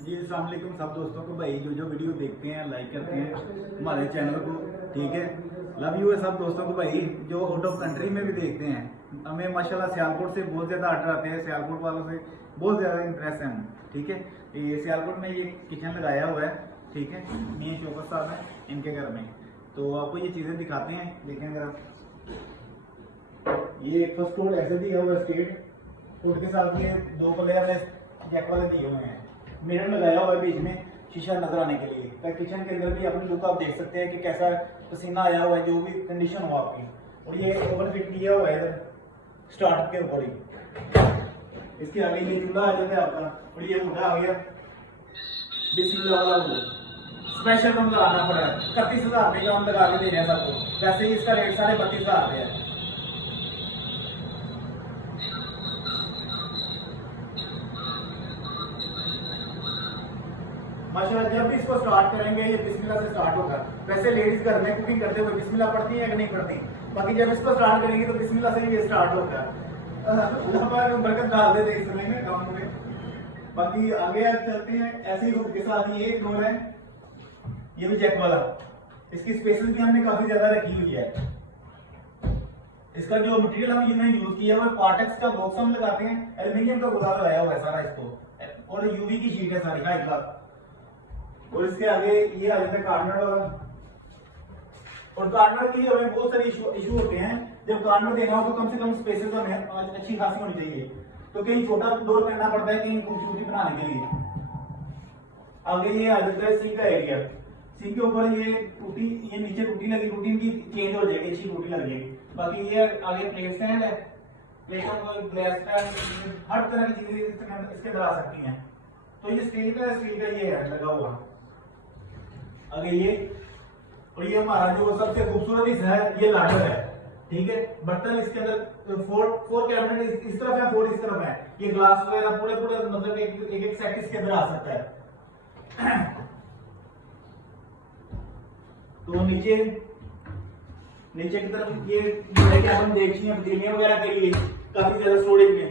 जी अस्सलाम वालेकुम सब दोस्तों को। भाई जो वीडियो देखते हैं लाइक करते हैं हमारे चैनल को, ठीक है। लव यू है सब दोस्तों को। भाई जो आउट ऑफ कंट्री में भी देखते हैं, हमें माशाल्लाह सियालकोट से बहुत ज़्यादा ऑर्डर आते हैं, सियालकोट वालों से बहुत ज़्यादा इंप्रेस हैं हम, ठीक है। ये सियालकोट में ये किचन लगाया हुआ है, ठीक है। मियां शौकत साहब हैं इनके घर में, तो आपको ये चीज़ें दिखाते हैं। देखें अगर आप, ये फर्स्ट कोड ऐसे दिया हुआ है स्टेट कोड के साथ, ये 2 पल्ले हमने जैक वाले दिए हुए हैं। मिरर लगाया हुआ है बीच में शीशा नजर आने के लिए। किचन के अंदर भी अपनी लुक आप देख सकते हैं कि कैसा पसीना आया हुआ है, जो भी कंडीशन हो आपकी। और ये ओवन फिट किया हुआ है इधर स्टार्ट के ऊपर ही। इसके आगे ये चूल्हा आ जाता है आपका, और ये मुद्दा आ गया बिस्मिल्लाह वाला स्पेशल हम लगाना पड़ा है। 31,000 रुपये का हम लगा के दे रहे हैं सबको। वैसे ही इसका रेट 32,500 रुपये है। माशाल्लाह जब भी इसको स्टार्ट करेंगे ये बिस्मिल्लाह से स्टार्ट होगा। वैसे लेडीज घर में कुकिंग करते हुए बिस्मिल्लाह पढ़ती है कि नहीं पढ़ती, बाकी जब इसको स्टार्ट करेंगे तो बिस्मिल्लाह से ये स्टार्ट होगा। बरकत डाल देते इस समय में काम में। बाकी आगे आज चलते हैं ऐसे ही हुक के साथ। ये एक डोर है, ये भी जैक वाला। इसकी स्पेसेस भी हमने काफी ज्यादा रखी हुई है। इसका जो मटेरियल हम इन्होंने यूज किया है वो पार्टेक्स का बॉक्स हम लगाते हैं, एल्यूमिनियम का गुदा लगाया हुआ है सारा इसको, और यूवी की शीट है सारी हाई क्लास। और इसके आगे ये आ जाता है कार्नर वाला। और कार्नर की हमें बहुत सारे इशू होते हैं। जब कार्नर देना हो तो कम से कम स्पेसेस हमें अच्छी खासी होनी चाहिए, तो कहीं छोटा डोर करना पड़ता है कहीं खूबसूरती बनाने के लिए। आगे ये आ जाता है सिंक का एरिया। सिंक के ऊपर ये टूटी, ये नीचे टूटी लगी, टूटी की चेंज हो जाएगी, अच्छी टूटी लग जाएगी। बाकी ये आगे प्लेट स्टैंड है, ग्लास स्टैंड, हर तरह की चीजें इसके अंदर आ सकती हैं। तो ये स्टील का ये है लगा हुआ आगे ये। और ये हमारा जो सबसे खूबसूरत हिस्सा है ये लाडर है, ठीक है। बर्तन इसके अंदर फोर कैबिनेट इस तरफ है, 4 इस तरफ है। ये ग्लास वगैरह पूरे मतलब एक सेट इसके अंदर आ सकता है। तो नीचे की तरफ ये कैबिन देखिए पतीलियां वगैरह के लिए काफी ज्यादा स्टोरेज में।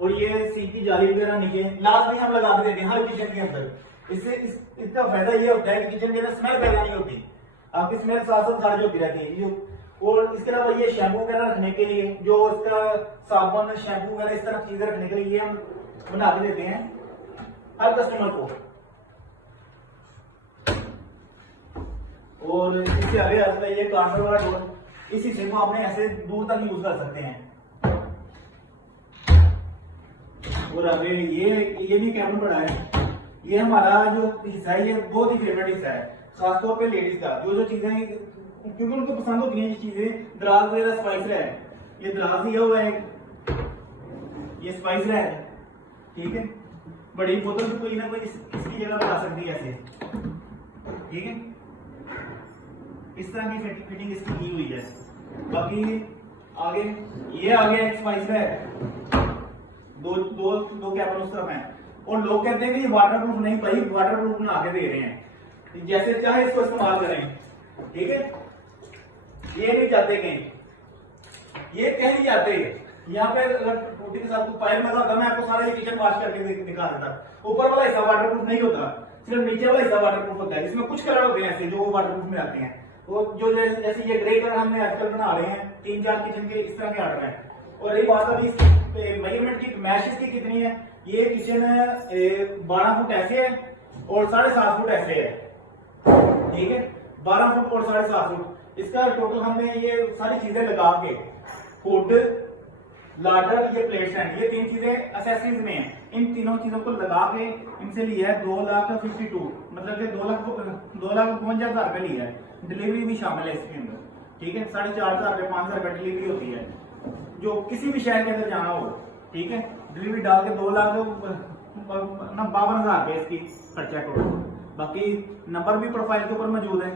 और ये सीट की जाली वगैरह नीचे लास्ट में हम लगा के देते हैं हर किचन के अंदर। इससे इसका फायदा ये होता है कि किचन के अंदर स्मेल पैदा नहीं होती, आपकी स्मेल साथ खारिज होती रहती है। और इसके अलावा ये शैम्पू वगैरह रखने के लिए, जो इसका साबुन शैम्पू वगैरह इस तरह चीजें रखने के लिए हम बना के देते हैं हर कस्टमर को। और इससे आगे आता है ये कार्नर वाला डोर। इस हिस्से को आपने ऐसे दूर तक यूज कर सकते हैं। और आगे ये भी कैबिन बड़ा है। ये हमारा जो हिस्सा है ये बहुत ही फेवरेट हिस्सा है, खासतौर पे लेडीज का। जो चीजें क्योंकि उनको पसंद होती हैं ये चीजें, दराज वगैरह स्पाइस है, ये दराज दिया हुआ है, ये स्पाइस है, ठीक है। बड़ी बोतल तो कोई ना कोई इसकी जगह बना सकती है ऐसे, ठीक है। इस तरह की फिटिंग इसकी की हुई है। बाकी आगे ये आ गया एक स्पाइस है, दो कैबिन उस तरफ है। और लोग कहते हैं कि ये वाटर प्रूफ नहीं, भाई वाटर प्रूफ बना के दे रहे हैं, जैसे चाहे इसको इस्तेमाल करें, ठीक है। ये नहीं चाहते कहीं, ये कहीं नहीं जाते। यहाँ पे अगर टूटी के साथ पाइप लगा होता मैं आपको सारा ये किचन वॉश करके दिखा देता। ऊपर वाला हिस्सा वाटर प्रूफ नहीं होता, सिर्फ नीचे वाला हिस्सा वाटर प्रूफ होता है। इसमें कुछ कलर होते हैं ऐसे जो वाटर प्रूफ में आते हैं। वो जो जैसे ये ग्रे कलर हमने आजकल बना रहे हैं, 3-4 किचन के इस तरह के ऑर्डर है। और यही बात अभी मेजरमेंट की मैश इसकी कितनी है, ये किचन 12 फुट ऐसे है और 7.5 फुट ऐसे है, ठीक है। 12 फुट और 7.5 फुट इसका टोटल हमने ये सारी चीजें लगा के, हुड, लाडर, ये प्लेट स्टैंड, ये 3 चीजें एक्सेसरीज में हैं। इन तीनों चीजों को लगा के इनसे लिया है 2,52,000, मतलब कि 2,52,000 रुपए लिया है। डिलीवरी भी शामिल है इसके अंदर, ठीक है। 4,500 रुपए 5,000 रुपए डिलीवरी होती है, जो किसी भी शहर के अंदर जाना हो, ठीक है। डिलीवरी डाल के 2,52,000 रुपए इसकी खर्चा करो। बाकी नंबर भी प्रोफाइल के ऊपर मौजूद है।